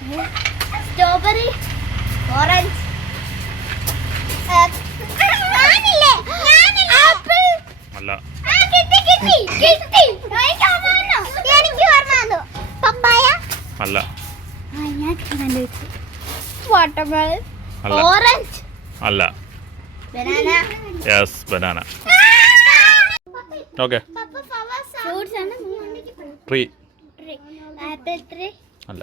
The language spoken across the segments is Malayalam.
Strawberry, orange, apple. അല്ല. പപ്പായ. അല്ല. Watermelon, orange. അല്ല. Banana. Yes, banana. Okay. Fruits ആണ്. ട്രീ. Apple tree. അല്ല.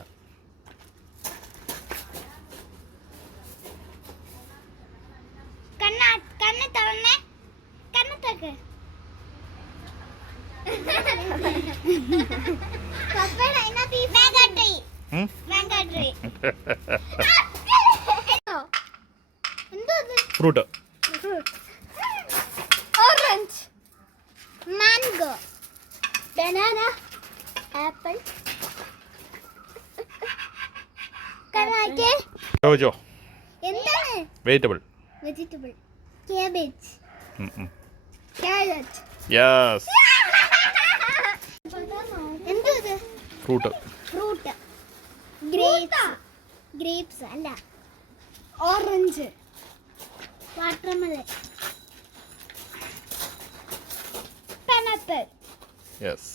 കണ്ണ് തുറന്നേ, കണ്ണ് തുറക്ക്. Mango tree. Mango tree. Fruit. Orange, mango, banana, apple. ചോദിച്ചോ. എന്താണ്? Vegetable. Vegetable. Cabbage, carrot. Yes. എന്ത്? ഫ്രൂട്ട്. ഫ്രൂട്ട്. ഗ്രേപ്സ് അല്ല. Orange, watermelon, pineapple. യെസ്.